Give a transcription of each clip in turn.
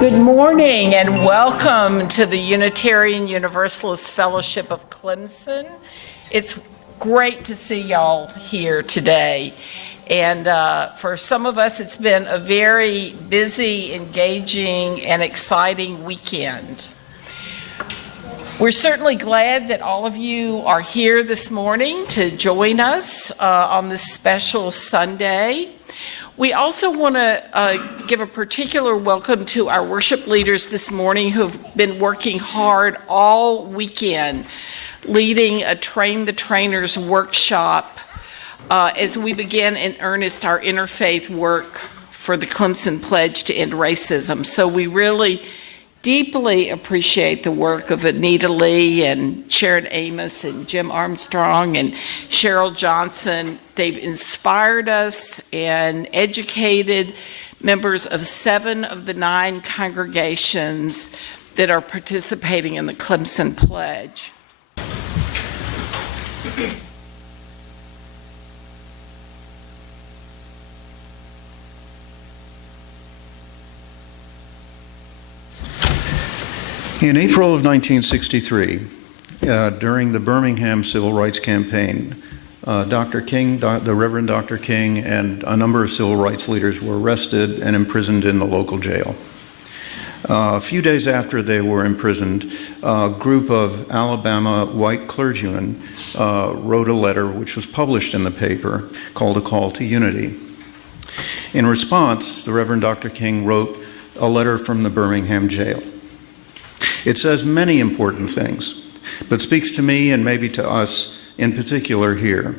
Good morning and welcome to the Unitarian Universalist Fellowship of Clemson. It's great to see y'all here today. And for some of us, it's been a very busy, engaging, and exciting weekend. We're certainly glad that all of you are here this morning to join us on this special Sunday. We also want to give a particular welcome to our worship leaders this morning who have been working hard all weekend, leading a Train the Trainers workshop as we begin in earnest our interfaith work for the Clemson Pledge to End Racism. So we really deeply appreciate the work of Anita Lee and Sharon Amoss and Jim Armstrong and Sheryl Johnson. They've inspired us and educated members of 7 of the 9 congregations that are participating in the Clemson Pledge. In April of 1963, during the Birmingham Civil Rights Campaign, Dr. King, the Reverend Dr. King, and a number of civil rights leaders were arrested and imprisoned in the local jail. A few days after they were imprisoned, a group of Alabama white clergymen wrote a letter which was published in the paper called A Call to Unity. In response, the Reverend Dr. King wrote a letter from the Birmingham jail. It says many important things, but speaks to me and maybe to us in particular here.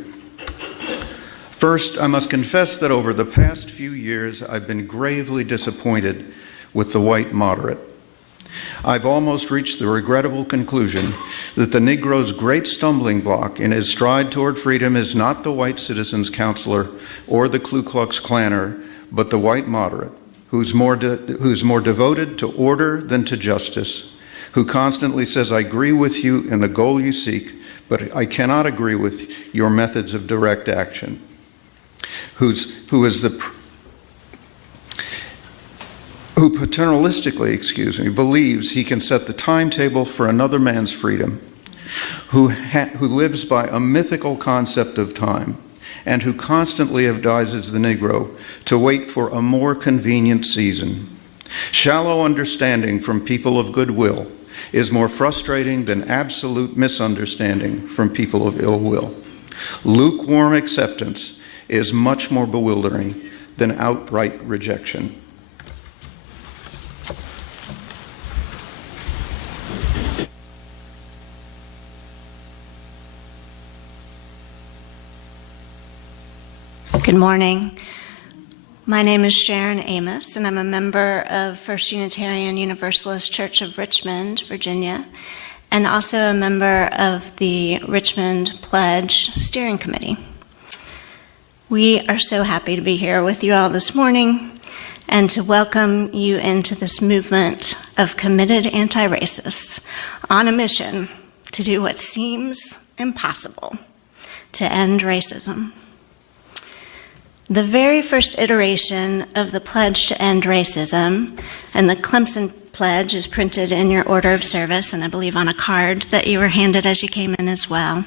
First, I must confess that over the past few years, I've been gravely disappointed with the white moderate. I've almost reached the regrettable conclusion that the Negro's great stumbling block in his stride toward freedom is not the white citizen's counselor or the Ku Klux Klanner, but the white moderate, who's more devoted to order than to justice, who constantly says, I agree with you in the goal you seek, but I cannot agree with your methods of direct action, who paternalistically, believes he can set the timetable for another man's freedom, who lives by a mythical concept of time, and who constantly advises the Negro to wait for a more convenient season. Shallow understanding from people of goodwill is more frustrating than absolute misunderstanding from people of ill will. Lukewarm acceptance is much more bewildering than outright rejection. Good morning. My name is Sharon Amoss, and I'm a member of First Unitarian Universalist Church of Richmond, Virginia, and also a member of the Richmond Pledge Steering Committee. We are so happy to be here with you all this morning and to welcome you into this movement of committed anti-racists on a mission to do what seems impossible, to end racism. The very first iteration of the Pledge to End Racism, and the Clemson Pledge is printed in your order of service, and I believe on a card that you were handed as you came in as well.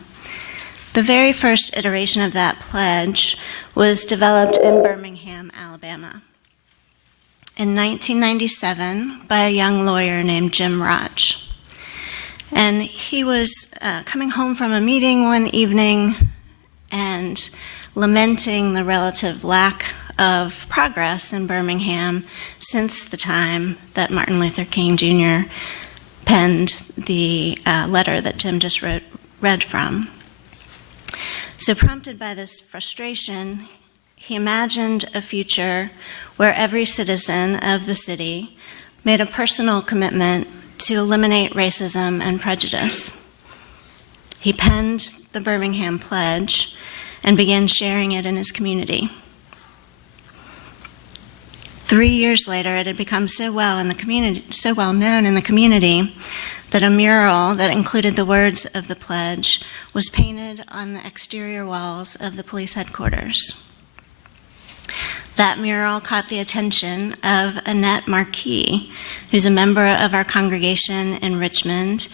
The very first iteration of that pledge was developed in Birmingham, Alabama, in 1997 by a young lawyer named Jim Roch. And he was coming home from a meeting one evening and lamenting the relative lack of progress in Birmingham since the time that Martin Luther King Jr. penned the letter that Jim just read from. So prompted by this frustration, he imagined a future where every citizen of the city made a personal commitment to eliminate racism and prejudice. He penned the Birmingham Pledge and began sharing it in his community. 3 years later, it had become so well known in the community that a mural that included the words of the pledge was painted on the exterior walls of the police headquarters. That mural caught the attention of Annette Marquis, who's a member of our congregation in Richmond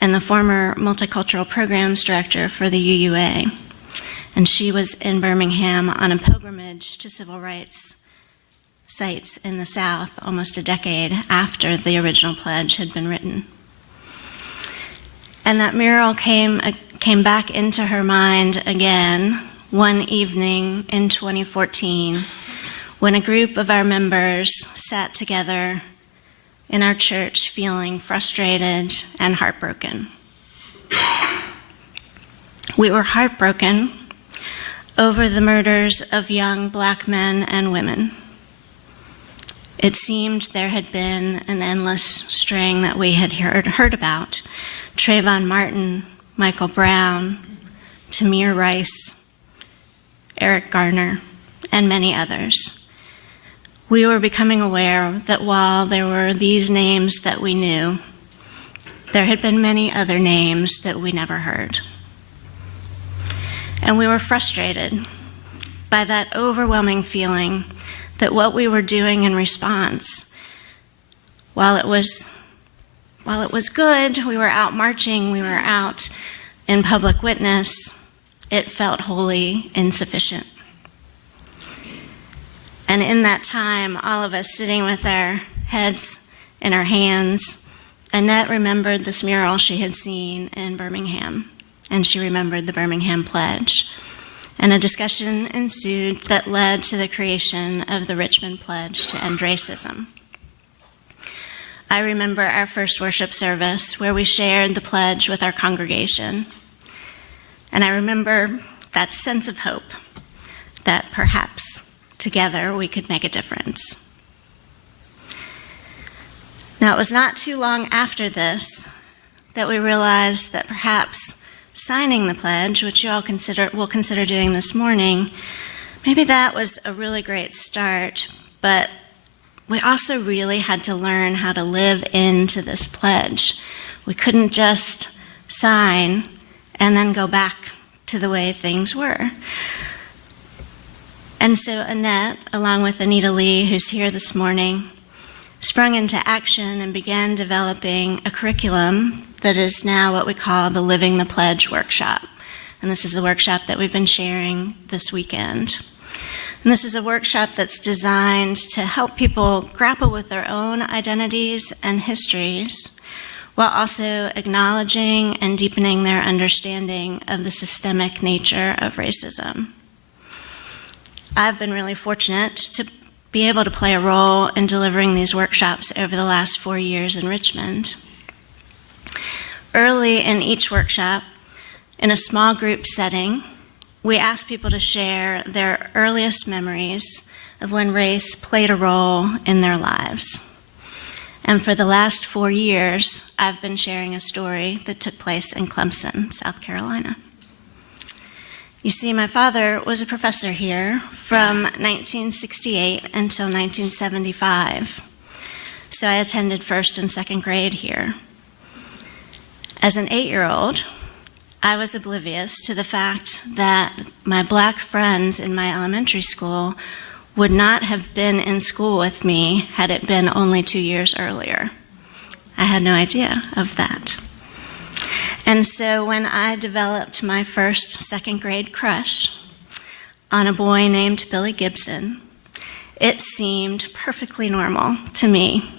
and the former Multicultural Programs Director for the UUA. And she was in Birmingham on a pilgrimage to civil rights sites in the South almost a decade after the original pledge had been written. And that mural came back into her mind again one evening in 2014 when a group of our members sat together in our church feeling frustrated and heartbroken. We were heartbroken over the murders of young Black men and women. It seemed there had been an endless string that we had heard about. Trayvon Martin, Michael Brown, Tamir Rice, Eric Garner, and many others. We were becoming aware that while there were these names that we knew, there had been many other names that we never heard. And we were frustrated by that overwhelming feeling that what we were doing in response, while it was good, we were out marching, we were out in public witness, it felt wholly insufficient. And in that time, all of us sitting with our heads in our hands, Annette remembered this mural she had seen in Birmingham, and she remembered the Birmingham Pledge. And a discussion ensued that led to the creation of the Richmond Pledge to End Racism. I remember our first worship service where we shared the pledge with our congregation. And I remember that sense of hope that perhaps together we could make a difference. Now, it was not too long after this that we realized that perhaps signing the pledge, which you all will consider doing this morning, maybe that was a really great start, but we also really had to learn how to live into this pledge. We couldn't just sign and then go back to the way things were. And so Annette, along with Anita Lee, who's here this morning, sprung into action and began developing a curriculum that is now what we call the Living the Pledge workshop. And this is the workshop that we've been sharing this weekend. And this is a workshop that's designed to help people grapple with their own identities and histories, while also acknowledging and deepening their understanding of the systemic nature of racism. I've been really fortunate to be able to play a role in delivering these workshops over the last 4 years in Richmond. Early in each workshop, in a small group setting, we ask people to share their earliest memories of when race played a role in their lives. And for the last 4 years, I've been sharing a story that took place in Clemson, South Carolina. You see, my father was a professor here from 1968 until 1975. So I attended first and second grade here. As an 8-year-old, I was oblivious to the fact that my Black friends in my elementary school would not have been in school with me had it been only 2 years earlier. I had no idea of that. And so when I developed my first second grade crush on a boy named Billy Gibson, it seemed perfectly normal to me.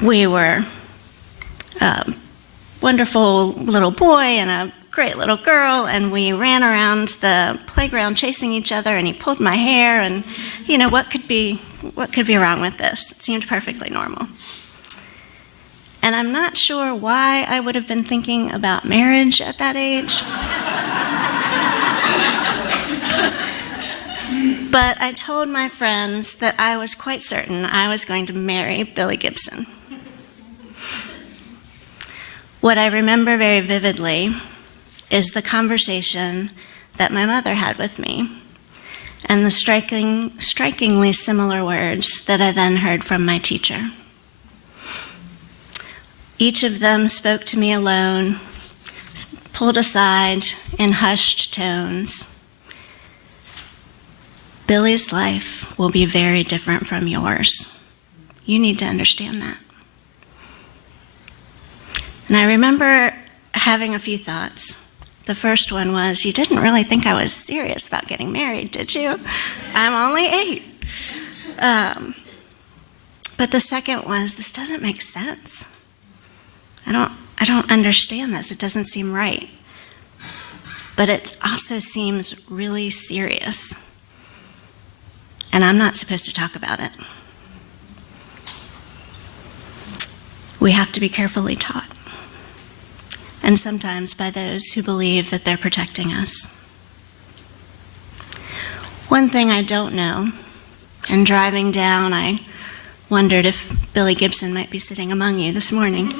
We were a wonderful little boy and a great little girl, and we ran around the playground chasing each other, and he pulled my hair, and what could be wrong with this? It seemed perfectly normal. And I'm not sure why I would have been thinking about marriage at that age. But I told my friends that I was quite certain I was going to marry Billy Gibson. What I remember very vividly is the conversation that my mother had with me and the strikingly similar words that I then heard from my teacher. Each of them spoke to me alone, pulled aside in hushed tones. Billy's life will be very different from yours. You need to understand that. And I remember having a few thoughts. The first one was, you didn't really think I was serious about getting married, did you? I'm only 8. But the second was, this doesn't make sense. I don't understand this. It doesn't seem right. But it also seems really serious. And I'm not supposed to talk about it. We have to be carefully taught. And sometimes by those who believe that they're protecting us. One thing I don't know, and driving down, I wondered if Billy Gibson might be sitting among you this morning.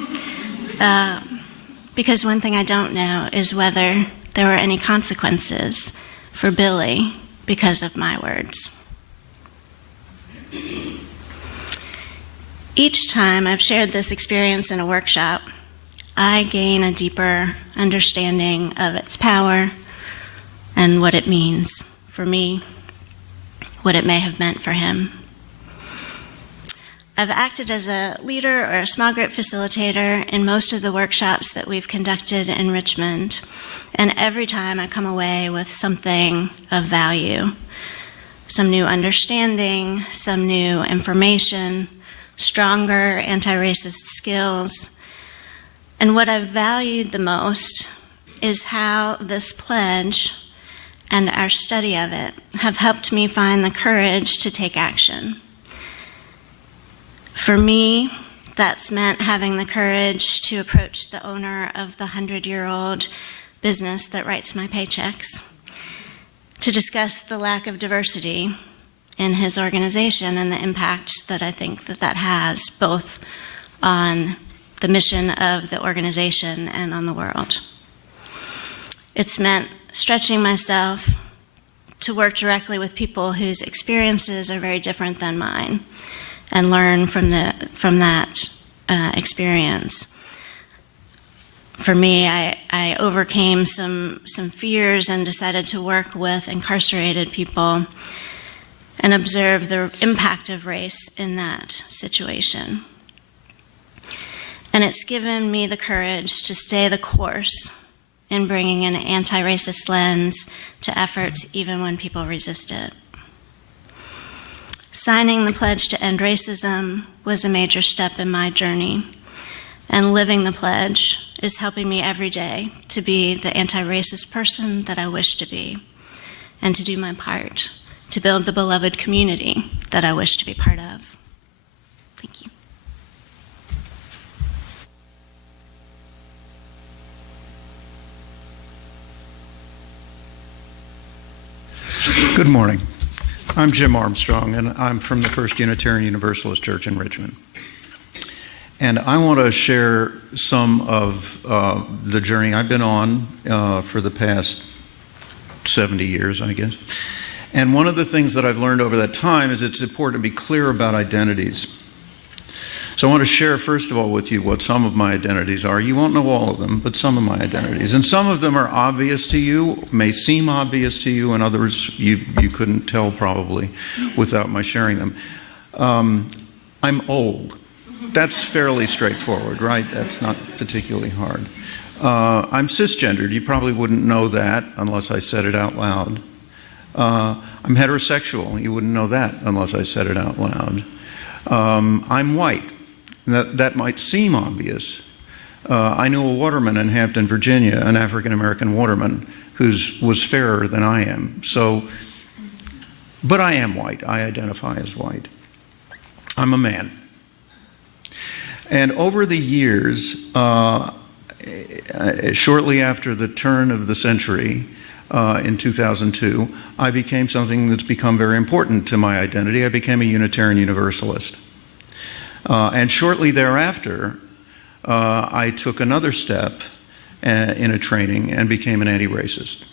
Because one thing I don't know is whether there were any consequences for Billy because of my words. Each time I've shared this experience in a workshop, I gain a deeper understanding of its power and what it means for me, what it may have meant for him. I've acted as a leader or a small group facilitator in most of the workshops that we've conducted in Richmond, and every time I come away with something of value, some new understanding, some new information, stronger anti-racist skills. And what I've valued the most is how this pledge and our study of it have helped me find the courage to take action. For me, that's meant having the courage to approach the owner of the 100-year-old business that writes my paychecks, to discuss the lack of diversity in his organization and the impact that I think that has both on the mission of the organization and on the world. It's meant stretching myself to work directly with people whose experiences are very different than mine and learn from that experience. For me, I overcame some fears and decided to work with incarcerated people and observe the impact of race in that situation. And it's given me the courage to stay the course in bringing an anti-racist lens to efforts even when people resist it. Signing the pledge to end racism was a major step in my journey, and living the pledge is helping me every day to be the anti-racist person that I wish to be, and to do my part to build the beloved community that I wish to be part of. Thank you. Good morning. I'm Jim Armstrong, and I'm from the First Unitarian Universalist Church in Richmond. And I want to share some of the journey I've been on for the past 70 years, I guess. And one of the things that I've learned over that time is it's important to be clear about identities. So I want to share, first of all, with you what some of my identities are. You won't know all of them, but some of my identities. And some of them are obvious to you, may seem obvious to you, and others you couldn't tell probably without my sharing them. I'm old. That's fairly straightforward, right? That's not particularly hard. I'm cisgendered. You probably wouldn't know that unless I said it out loud. I'm heterosexual. You wouldn't know that unless I said it out loud. I'm white. That might seem obvious. I knew a waterman in Hampton, Virginia, an African-American waterman who was fairer than I am. But I am white. I identify as white. I'm a man. And over the years, shortly after the turn of the century, in 2002, I became something that's become very important to my identity. I became a Unitarian Universalist. And shortly thereafter, I took another step in a training and became an anti-racist.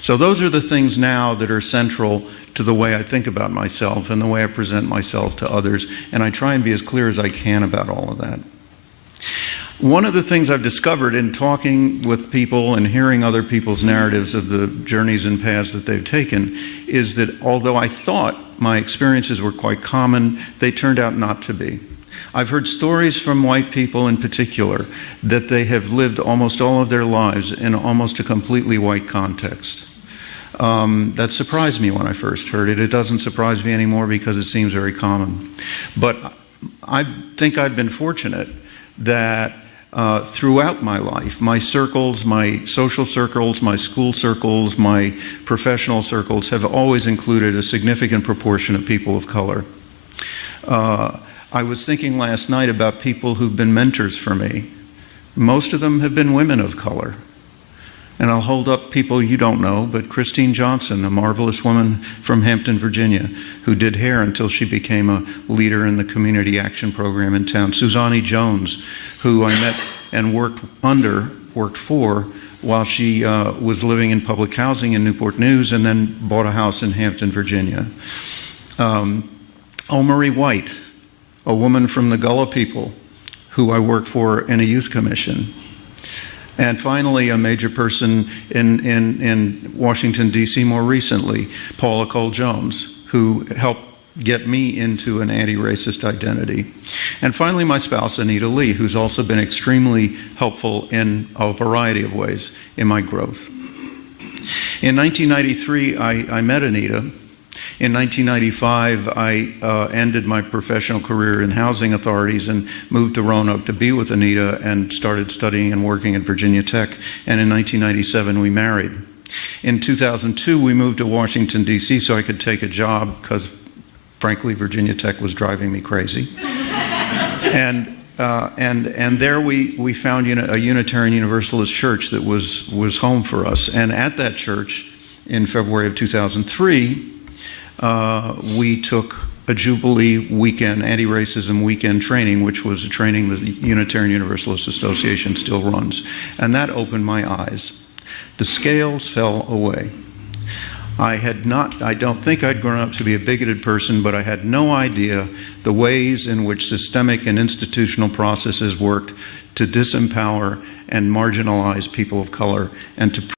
So those are the things now that are central to the way I think about myself and the way I present myself to others, and I try and be as clear as I can about all of that. One of the things I've discovered in talking with people and hearing other people's narratives of the journeys and paths that they've taken is that although I thought my experiences were quite common, they turned out not to be. I've heard stories from white people in particular that they have lived almost all of their lives in almost a completely white context. That surprised me when I first heard it. It doesn't surprise me anymore because it seems very common. But I think I've been fortunate that throughout my life, my circles, my social circles, my school circles, my professional circles have always included a significant proportion of people of color. I was thinking last night about people who've been mentors for me. Most of them have been women of color. And I'll hold up people you don't know, but Christine Johnson, a marvelous woman from Hampton, Virginia, who did hair until she became a leader in the community action program in town. Suzanne Jones, who I met and worked for while she was living in public housing in Newport News and then bought a house in Hampton, Virginia. Marie White, a woman from the Gullah people who I worked for in a youth commission. And finally, a major person in Washington, D.C. more recently, Paula Cole Jones, who helped get me into an anti-racist identity. And finally, my spouse, Anita Lee, who's also been extremely helpful in a variety of ways in my growth. In 1993, I met Anita. In 1995, I ended my professional career in housing authorities and moved to Roanoke to be with Anita and started studying and working at Virginia Tech. And in 1997, we married. In 2002, we moved to Washington, D.C. so I could take a job because, frankly, Virginia Tech was driving me crazy. And there we found a Unitarian Universalist church that was home for us. And at that church, in February of 2003, we took a Jubilee weekend, anti-racism weekend training, which was a training the Unitarian Universalist Association still runs. And that opened my eyes. The scales fell away. I don't think I'd grown up to be a bigoted person, but I had no idea the ways in which systemic and institutional processes worked to disempower and marginalize people of color and to